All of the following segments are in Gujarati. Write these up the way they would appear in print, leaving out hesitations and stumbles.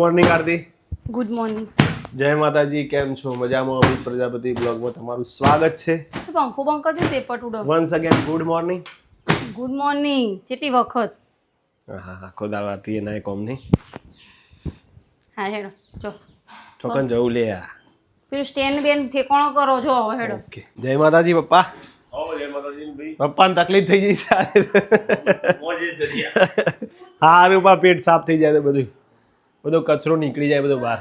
મોર્નિંગ આરતી. Good morning. જય માતાજી. કેમ છો? મજામાં? અમિત પ્રજાપતિ બ્લોગમાં તમારું સ્વાગત છે. પંખો બંધ કરજો સેપટ ઉડો. Once again good morning. Good morning. કેટલી વખત? હા આખો દાળ આરતી એ નાય કોમ નહીં. હા હેડો જો ચોકન જવું લે આ. પેલું સ્ટેન્ડ બેન ઠેકાણો કરો છો હવે હેડો. ઓકે. જય માતાજી પપ્પા. જય માતાજી ભાઈ. પપ્પાને તકલીફ થઈ ગઈ છે. હારું પા પેટ સાફ થઈ જાય તો બધો કચરો નીકળી જાય બધો બહાર.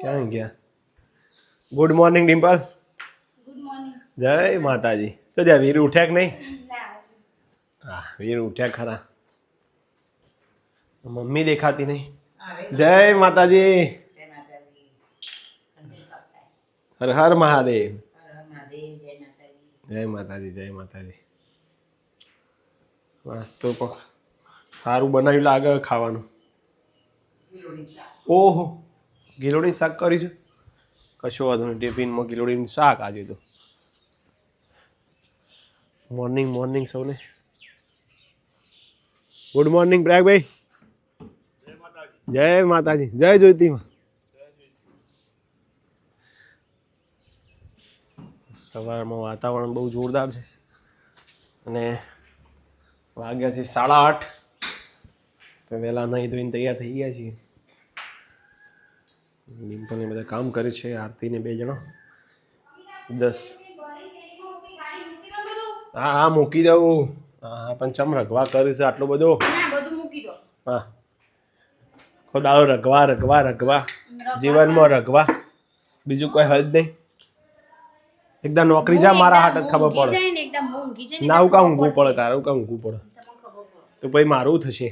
ક્યાં ગયા? Good morning Dimple. Good morning. જય માતાજી. તો જા વીર ઉઠ્યા કે નહીં? હા વીર ઉઠ્યા ખરા. મમ્મી દેખાતી નહીં. જય માતાજી. હર હર મહાદેવ. જય માતાજી. જય માતાજી. મસ્ત તો સારું બનાવ્યું લાગે ખાવાનું. ઓહો ગિલોડી શાક કર્યું છે. કશો વાંધો નહીં. ટિફિનમાં ગિલોડીનું શાક આજે તો. મોર્નિંગ મોર્નિંગ સૌને ગુડ મોર્નિંગ પ્રયાગભાઈ. જય માતાજી. જય જ્યોતિમાં. સવારમાં વાતાવરણ બહુ જોરદાર છે અને વાગ્યા છે 8:30. તો વહેલા નહીં ધોઈને તૈયાર થઈ ગયા છીએ. ડિમ્પલને બધા કામ કરે છે. આરતીને 2 જણા 10. હા હા મૂકી દઉં. હા પણ ચમ રગવા કરે છે આટલો બધો? બધું મૂકી દો. હા ખોદાળો રગવા રગવા રગવા. જીવનમાં રગવા બીજું કોઈ હદ નહીં. એકદમ નોકરી જા મારા હાથ જ ખબર પડે. એકદમ મોંઘી છે ના હું કાં ઊંઘવું પડે તારું કાં ઊંઘવું પડે તો પછી મારું થશે.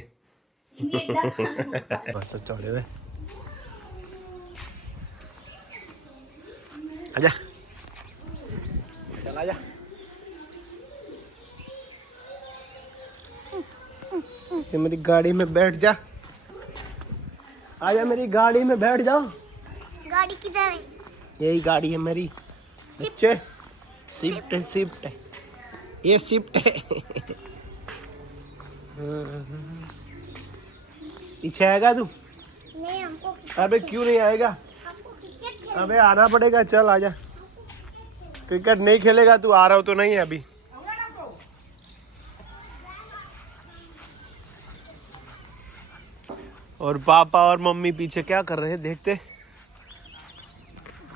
તો ચાલે હવે આજા ચાલ આજા. तो मेरी गाड़ी में बैठ जा. आजा मेरी गाड़ी में बैठ जाओ. गाड़ी किधर है? यही गाड़ी है मेरी. नीचे शिफ्ट है शिफ्ट है. ये शिफ्ट है. पीछे आएगा तू? नहीं हमको अबे क्यों नहीं आएगा? हमको क्रिकेट अबे आना पड़ेगा. चल आजा. क्रिकेट नहीं खेलेगा तू? आ रहा हो तो नहीं है अभी. और पापा और मम्मी पीछे क्या कर रहे हैं देखते.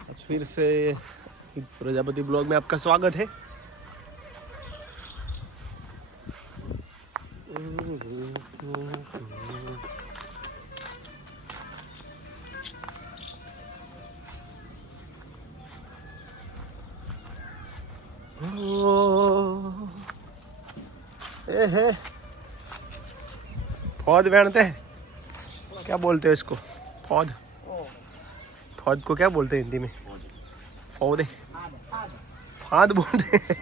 आज फिर से प्रजापति ब्लॉग में आपका स्वागत है. फौज पहनते हैं. क्या बोलते हैं इसको? फौज. फौज को क्या बोलते हैं हिंदी में? फौदे. फाद बोलते हैं.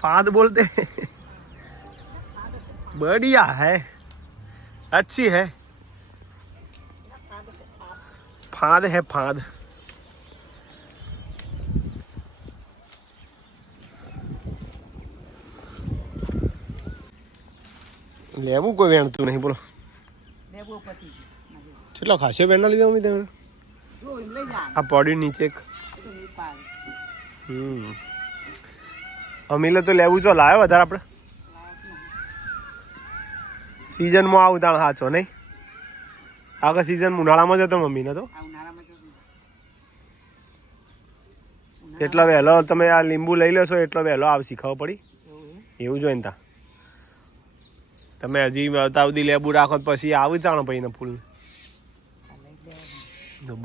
फाद बोलते हैं. बढ़िया है. अच्छी है. फाद है फाद. લેવું કોઈ વેણતું નહીં બોલો. કેટલો ખાસો વેણ લીધો મમ્મી તમે? આ પડ્યું નીચે એક. અમીલે તો લેવું જો લાવ્યો વધારે આપણે સિઝનમાં આવું તાણ સાચો નહીં. આગળ સિઝન ઉનાળામાં જ હતો મમ્મીને તો. એટલો વહેલો તમે આ લીંબુ લઈ લેશો એટલો વહેલો આવશે ખબર પડી. એવું જોઈને તા તમે હજી આવતા સુધી લેબુ રાખો પછી આવું જાણો ભાઈ ને ફૂલ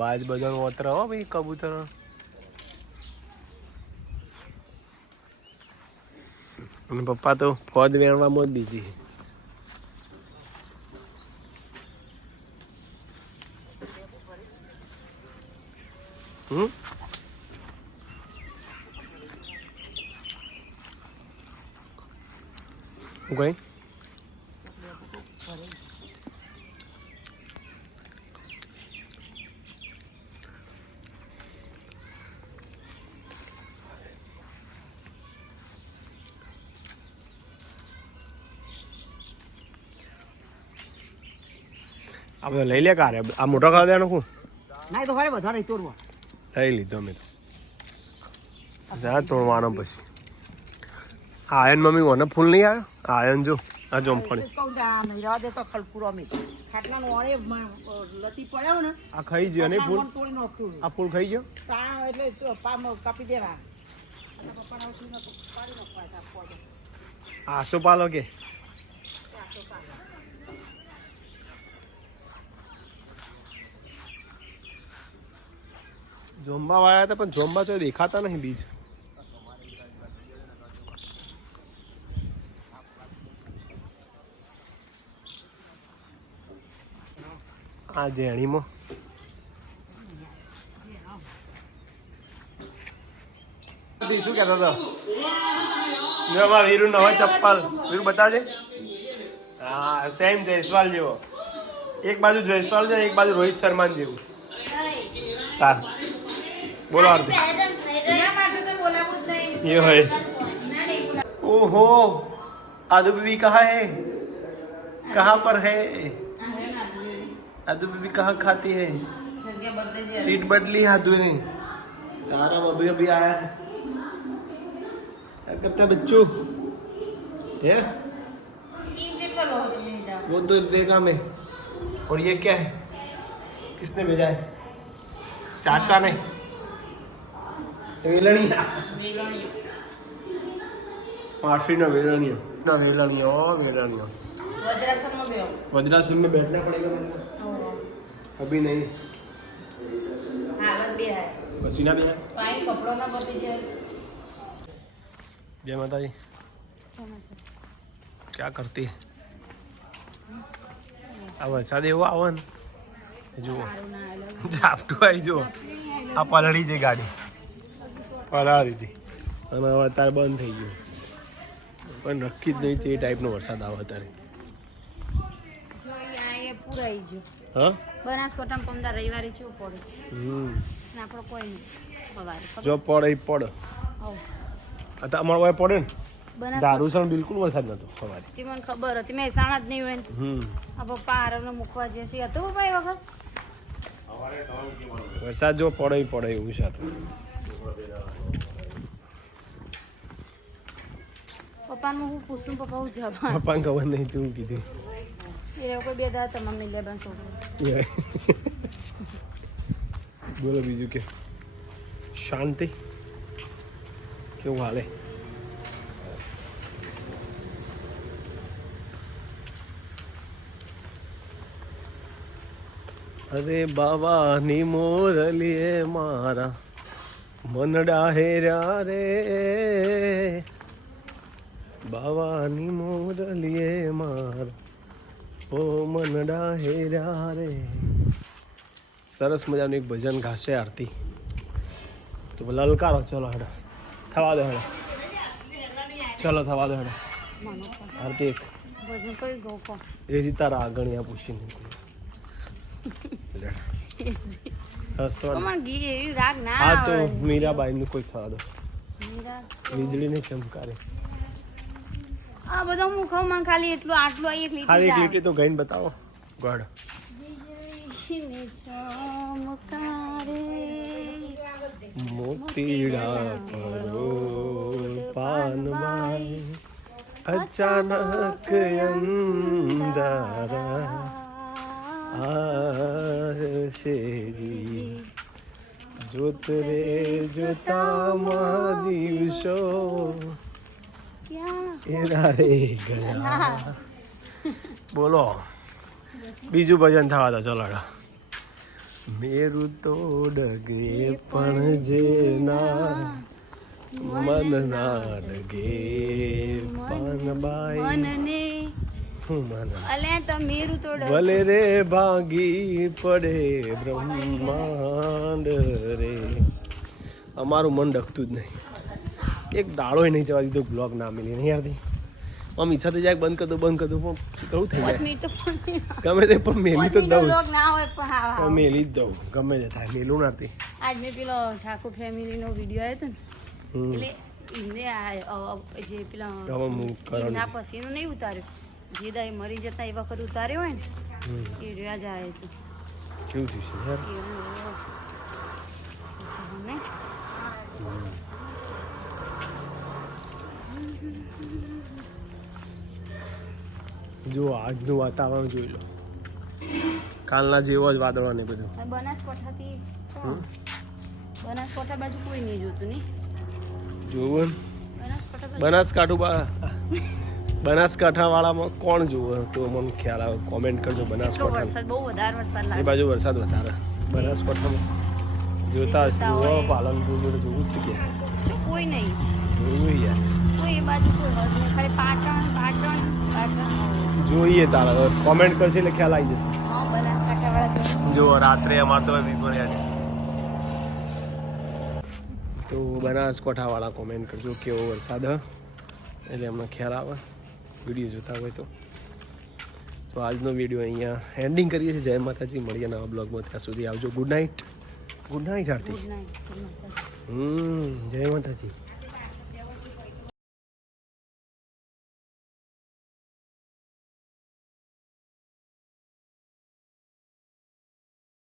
બાજ બધાનો વતર હો ભાઈ કબૂતર. અને પપ્પા તો ફોજ વેણવામાં જ બીજી. કઈ આ બધો લઈ લે કારે આ મોટો ખાવા દેવાનો શું ના એ તો ખરે બધા નહીં તોડવા લઈ લીધો અમે તો જા તોડવાનો પછી આયન મમ્મી મને ફૂલ નહીં આવ્યો આયન જો આ જોમફળી કહું આ મેરા દે તો ખલપુરો મે ખાટલાનું ઓળે લતી પડ્યો ને આ ખાઈ ગયો ને ફૂલ તોડી નાખ્યું આ ફૂલ ખાઈ ગયો તા એટલે તો પામ કાપી દેવા અને પપ્પાના ઉઠીને પાડી નાખવા તા પોડે આસો પાલો કે જોંબા વાળા હતા પણ જોંબા તો દેખાતા નહીં બીજ આ જેણીમાં શું કહેતો હતો વીરુ નવા ચપ્પલ વીરુ બતાવજે હા સેમ જયસ્વાલ જેવો એક બાજુ જયસ્વાલ છે એક બાજુ રોહિત શર્મા જેવું તાર બોલો આરતી ये है ओहो आदू बीबी कहाँ है कहाँ पर है आदू बीबी कहाँ खाती है सीट बदली आदू ने तारा अभी अभी आया है क्या करता है बच्चों है वो तो देगा मैं और ये क्या है किसने भेजा है चाचा ने વેલણીયા मार्फी वेलणियों ना वेलणियों वेलणियों वज्रासन में बैठना पड़ेगा मेरे अभी नहीं पसीना भी है जय माता जी क्या करती है આ વરસાદ એવો આવે ને જુઓ ઝાપટું આવી જુઓ આ પલળી છે ગાડી પલાળી હતી અને હવે અત્યારે બંધ થઈ ગયું પણ નક્કી જ નહીં તે ટાઈપનો વરસાદ આવે અત્યારે હા બનાસકાંઠામાં પમદા રવિવારે ચેવું પડે આપણો કોઈ નહીં સવારે જો પડે એ પડે અત્યારે અમારો ભાઈ પડે ને દારૂસણ બિલકુલ વરસાદ નતો સવારે તે મને ખબર હતી મહેસાણા જ નહીં હોય ને આ પપ્પા આરવને મૂકવા જશે હતો પપ્પા એ વખત વરસાદ જો પડે એ પડે એવું છે પપ્પાને હું પૂછું પપ્પા હું જવા પપ્પાને ખબર નહીં તું કીધું એ લોકો બે દાડા તમામ નહીં લેવા છોકરો બોલો બીજું કે શાંતિ કેવું હાલે અરે બાવાની મોરલીએ મારા મનડા હેર્યા રે બાવાની મોરલીએ મારા ઓ મનડા હેર્યા રે સરસ મજાનું એક ભજન ગાશે આરતી તો લલકારો ચલો હેડો થવા દો હેડો ચલો થવા દો હેડો આરતી એક ભજન કઈ ગો કો એ જ તારા આગળિયા પૂછીને કમણ ગી એ રાગ ના હા તો મીરાબાઈનું કોઈ થવા દો મીરા વીજળીને ચમકારે આ બધો હું ખાઉં મને ખાલી એટલું આટલું એક ખાલી એક લીટી લીટી તો ગઈને બતાવો ગોડ વીજળીને ચમકારે મોતીડા પરો પાનબાઈ અચાનક અંધારા આશેરી જોત રે જોતામાં દિવસો એરા રે ગયા બોલો બીજું ભજન થવા દો ચલો મેરું તો ડગે પણ જેના મન ના ડગે પાનબાઈ મનને મન અલે તો મેરું તો ભલે રે ભાગી પડે બ્રહ્માંડ રે અમારું મન ડકતું જ નહીં એક દાડોય નહીં જવા દીધો બ્લોગ ના મિલી નહીં યારથી આમ ઈચ્છા થઈ જાય બંધ કરી દો પણ કેવું થઈ જાય ગમે તે પણ મેલી તો દઉં ના હોય પણ હા મેલી જ દઉં ગમે તે થાય મેલું નથી આજ મેં પેલો ઠાકોર ફેમિલીનો વિડીયો આવ્યો હતો ને એટલે એમને જે પેલા હવે હું કરવાનું ના પછી એનું નહીં ઉતાર્યું જે દાય મરી જતા એ વખત ઉતાર્યો હોય ને એ રહ્યા જાય છે કેવું થયું છે યાર ને જો આજનું વાતાવરણ જોઈ લો કાલના જેવો જ વાદળો ને બધું બનાસકાંઠાથી બનાસકાંઠા બાજુ કોઈ નહીં જોતું નહીં જોવું બનાસકાંઠા બનાસકાંઠા વાળામાં કોણ જોવે તો મને ખ્યાલ આવે કોમેન્ટ કરજો બનાસકાંઠા વરસાદ બહુ વધારે વરસાદ એ લાગે બાજુ વરસાદ વધારે બનાસકાંઠામાં જોતા હશે ઓ પાલનપુર જોડે જોવું જ છે કે જો કોઈ નહીં જોયું યાર કોઈ એ બાજુ કોઈ હોત નહીં ખાલી પાટણ જોઈએ તારા કોમેન્ટ કરશે એટલે ખ્યાલ આવી જશે હા બનાસકાંઠાવાળા જો રાત્રે અમાર તો તો બનાસકાંઠાવાળા કોમેન્ટ કરજો કેવો વરસાદ હ એટલે અમને ખ્યાલ આવે વિડીયો જોતા હોય તો આજનો વિડીયો અહીંયા એન્ડિંગ કરીએ છીએ જય માતાજી મળીએ નવા બ્લોગમાં ત્યાં સુધી આવજો ગુડ નાઇટ આરતી ગુડ નાઇટ જય માતાજી